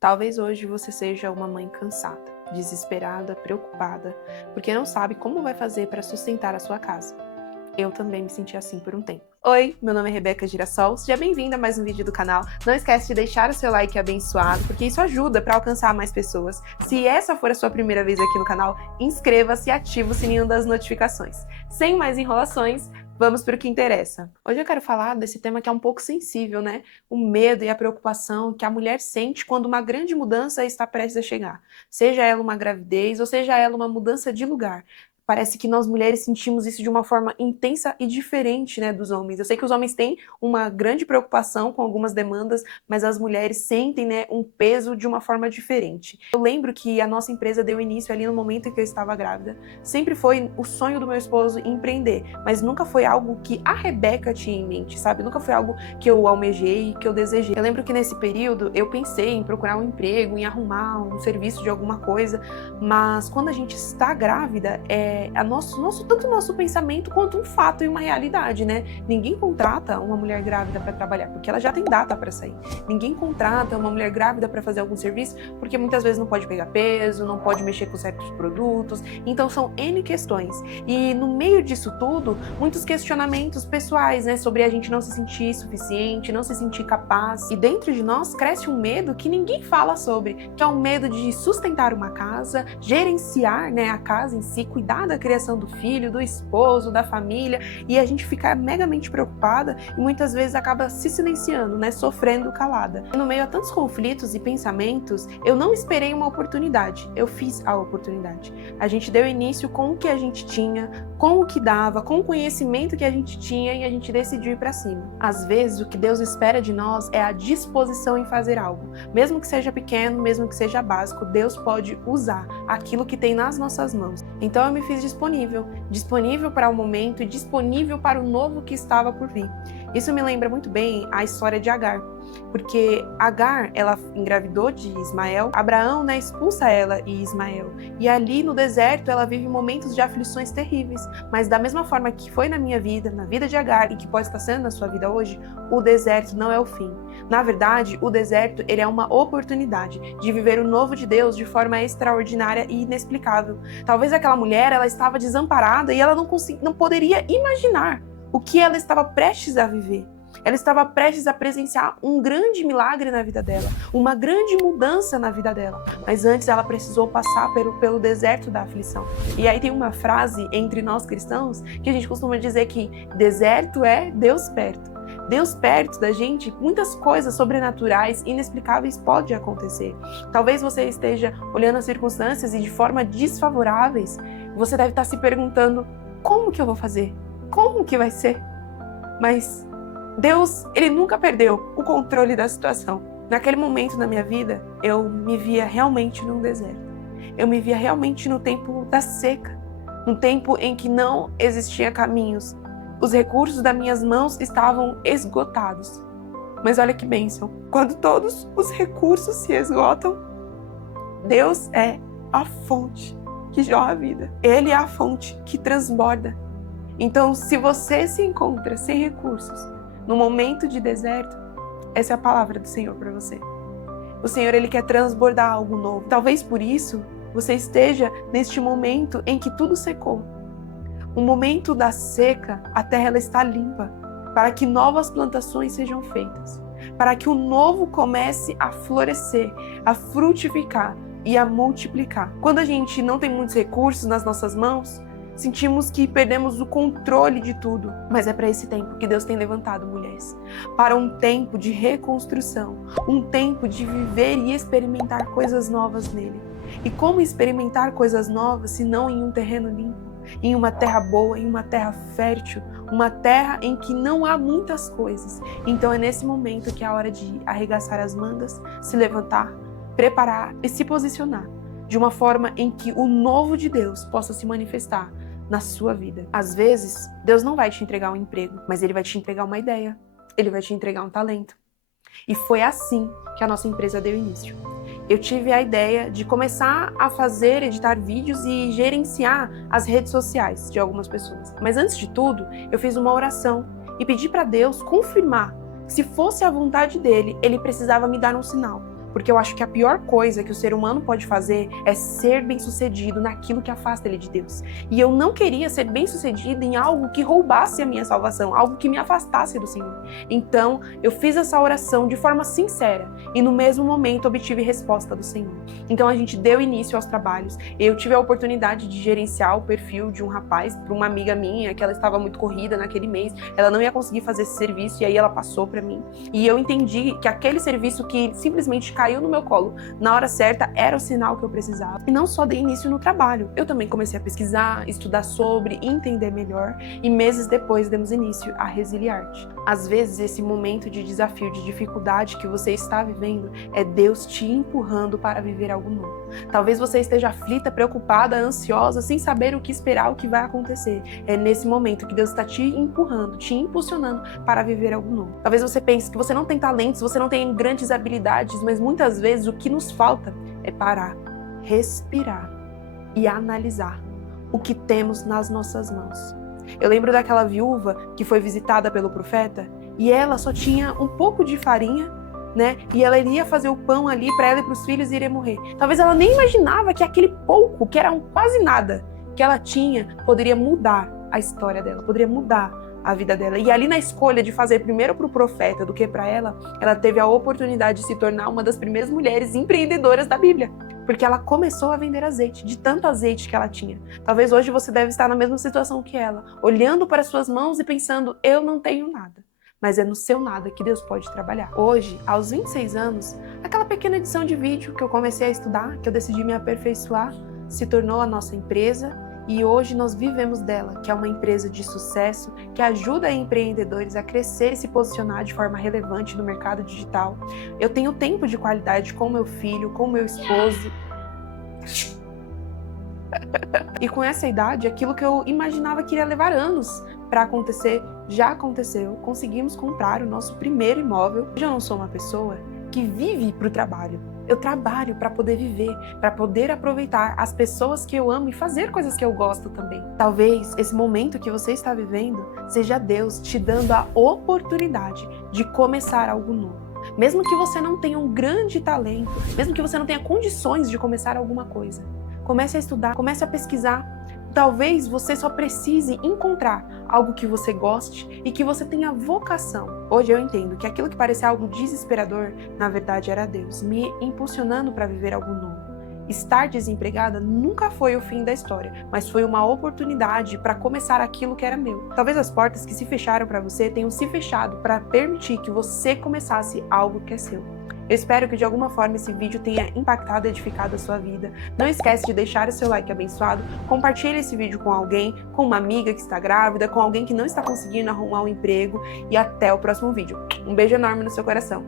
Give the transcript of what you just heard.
Talvez hoje você seja uma mãe cansada, desesperada, preocupada, porque não sabe como vai fazer para sustentar a sua casa. Eu também me senti assim por um tempo. Oi, meu nome é Rebeca Girassol, seja bem-vinda a mais um vídeo do canal. Não esquece de deixar o seu like abençoado, porque isso ajuda para alcançar mais pessoas. Se essa for a sua primeira vez aqui no canal, inscreva-se e ative o sininho das notificações. Sem mais enrolações, vamos para o que interessa. Hoje eu quero falar desse tema que é um pouco sensível, né? O medo e a preocupação que a mulher sente quando uma grande mudança está prestes a chegar. Seja ela uma gravidez ou seja ela uma mudança de lugar. Parece que nós mulheres sentimos isso de uma forma intensa e diferente, né, dos homens. Eu sei que os homens têm uma grande preocupação com algumas demandas, mas as mulheres sentem, né, um peso de uma forma diferente. Eu lembro que a nossa empresa deu início ali no momento em que eu estava grávida. Sempre foi o sonho do meu esposo empreender, mas nunca foi algo que a Rebeca tinha em mente, sabe? Nunca foi algo que eu almejei, que eu desejei. Eu lembro que nesse período eu pensei em procurar um emprego, em arrumar um serviço de alguma coisa, mas quando a gente está grávida, tanto o nosso pensamento quanto um fato e uma realidade, né? Ninguém contrata uma mulher grávida para trabalhar, porque ela já tem data para sair. Ninguém contrata uma mulher grávida para fazer algum serviço, porque muitas vezes não pode pegar peso, não pode mexer com certos produtos. Então são N questões. E no meio disso tudo, muitos questionamentos pessoais, né? Sobre a gente não se sentir suficiente, não se sentir capaz. E dentro de nós cresce um medo que ninguém fala sobre, que é o medo de sustentar uma casa, gerenciar, né, a casa em si, cuidar da criação do filho, do esposo, da família, e a gente fica megamente preocupada e muitas vezes acaba se silenciando, né, sofrendo calada. No meio a tantos conflitos e pensamentos, eu não esperei uma oportunidade, eu fiz a oportunidade. A gente deu início com o que a gente tinha, com o que dava, com o conhecimento que a gente tinha e a gente decidiu ir para cima. Às vezes, o que Deus espera de nós é a disposição em fazer algo. Mesmo que seja pequeno, mesmo que seja básico, Deus pode usar aquilo que tem nas nossas mãos. Então eu me fiz disponível para o momento e disponível para o novo que estava por vir. Isso me lembra muito bem a história de Agar, porque Agar, ela engravidou de Ismael, Abraão, né, expulsa ela e Ismael, e ali no deserto ela vive momentos de aflições terríveis, mas da mesma forma que foi na minha vida, na vida de Agar, e que pode estar sendo na sua vida hoje, o deserto não é o fim. Na verdade, o deserto, ele é uma oportunidade de viver o novo de Deus de forma extraordinária e inexplicável. Talvez aquela mulher, ela estava desamparada e ela não poderia imaginar o que ela estava prestes a viver. Ela estava prestes a presenciar um grande milagre na vida dela, uma grande mudança na vida dela. Mas antes ela precisou passar pelo deserto da aflição. E aí tem uma frase entre nós cristãos que a gente costuma dizer que deserto é Deus perto. Deus perto da gente, muitas coisas sobrenaturais, inexplicáveis podem acontecer. Talvez você esteja olhando as circunstâncias e de forma desfavoráveis, você deve estar se perguntando, como que eu vou fazer? Como que vai ser? Mas Deus, ele nunca perdeu o controle da situação. Naquele momento na minha vida, eu me via realmente num deserto. Eu me via realmente no tempo da seca, no tempo em que não existia caminhos. Os recursos das minhas mãos estavam esgotados. Mas olha que bênção, quando todos os recursos se esgotam, Deus é a fonte que jorra a vida. Ele é a fonte que transborda. Então, se você se encontra sem recursos, no momento de deserto, essa é a palavra do Senhor para você. O Senhor, ele quer transbordar algo novo. Talvez por isso, você esteja neste momento em que tudo secou. O momento da seca, a terra ela está limpa, para que novas plantações sejam feitas, para que o novo comece a florescer, a frutificar e a multiplicar. Quando a gente não tem muitos recursos nas nossas mãos, sentimos que perdemos o controle de tudo. Mas é para esse tempo que Deus tem levantado mulheres. Para um tempo de reconstrução. Um tempo de viver e experimentar coisas novas nele. E como experimentar coisas novas se não em um terreno limpo? Em uma terra boa, em uma terra fértil. Uma terra em que não há muitas coisas. Então é nesse momento que é a hora de arregaçar as mangas, se levantar, preparar e se posicionar. De uma forma em que o novo de Deus possa se manifestar na sua vida. Às vezes, Deus não vai te entregar um emprego, mas Ele vai te entregar uma ideia. Ele vai te entregar um talento. E foi assim que a nossa empresa deu início. Eu tive a ideia de começar a editar vídeos e gerenciar as redes sociais de algumas pessoas. Mas antes de tudo, eu fiz uma oração e pedi para Deus confirmar que se fosse a vontade dele, Ele precisava me dar um sinal. porque eu acho que a pior coisa que o ser humano pode fazer é ser bem-sucedido naquilo que afasta ele de Deus. E eu não queria ser bem-sucedida em algo que roubasse a minha salvação, algo que me afastasse do Senhor. Então, eu fiz essa oração de forma sincera e no mesmo momento obtive resposta do Senhor. Então, a gente deu início aos trabalhos. Eu tive a oportunidade de gerenciar o perfil de um rapaz para uma amiga minha, que ela estava muito corrida naquele mês, ela não ia conseguir fazer esse serviço e aí ela passou para mim. E eu entendi que aquele serviço que simplesmente caiu no meu colo na hora certa era o sinal que eu precisava. E não só dei início no trabalho, eu também comecei a pesquisar, estudar sobre, entender melhor, e meses depois demos início à Resiliarte. Às vezes esse momento de desafio, de dificuldade que você está vivendo é Deus te empurrando para viver algo novo. Talvez você esteja aflita, preocupada, ansiosa, sem saber o que esperar, o que vai acontecer. É nesse momento que Deus está te empurrando, te impulsionando para viver algo novo. Talvez você pense que você não tem talentos, você não tem grandes habilidades, mas muitas vezes o que nos falta é parar, respirar e analisar o que temos nas nossas mãos. Eu lembro daquela viúva que foi visitada pelo profeta e ela só tinha um pouco de farinha, né? E ela iria fazer o pão ali para ela e para os filhos irem morrer. Talvez ela nem imaginava que aquele pouco, que era quase nada, que ela tinha, poderia mudar a história dela, poderia mudar a vida dela. E ali na escolha de fazer primeiro para o profeta do que para ela teve a oportunidade de se tornar uma das primeiras mulheres empreendedoras da Bíblia. Porque ela começou a vender azeite, de tanto azeite que ela tinha. Talvez hoje você deve estar na mesma situação que ela, olhando para suas mãos e pensando, eu não tenho nada. Mas é no seu nada que Deus pode trabalhar. Hoje, aos 26 anos, aquela pequena edição de vídeo que eu comecei a estudar, que eu decidi me aperfeiçoar, se tornou a nossa empresa e hoje nós vivemos dela, que é uma empresa de sucesso, que ajuda empreendedores a crescer e se posicionar de forma relevante no mercado digital. Eu tenho tempo de qualidade com meu filho, com meu esposo. E com essa idade, aquilo que eu imaginava que iria levar anos para acontecer, já aconteceu. Conseguimos comprar o nosso primeiro imóvel. Eu já não sou uma pessoa que vive para o trabalho. Eu trabalho para poder viver, para poder aproveitar as pessoas que eu amo e fazer coisas que eu gosto também. Talvez esse momento que você está vivendo seja Deus te dando a oportunidade de começar algo novo. Mesmo que você não tenha um grande talento, mesmo que você não tenha condições de começar alguma coisa, comece a estudar, comece a pesquisar. Talvez você só precise encontrar algo que você goste e que você tenha vocação. Hoje eu entendo que aquilo que parecia algo desesperador, na verdade era Deus me impulsionando para viver algo novo. Estar desempregada nunca foi o fim da história, mas foi uma oportunidade para começar aquilo que era meu. Talvez as portas que se fecharam para você tenham se fechado para permitir que você começasse algo que é seu. Eu espero que de alguma forma esse vídeo tenha impactado e edificado a sua vida. Não esquece de deixar o seu like abençoado, compartilhe esse vídeo com alguém, com uma amiga que está grávida, com alguém que não está conseguindo arrumar um emprego e até o próximo vídeo. Um beijo enorme no seu coração.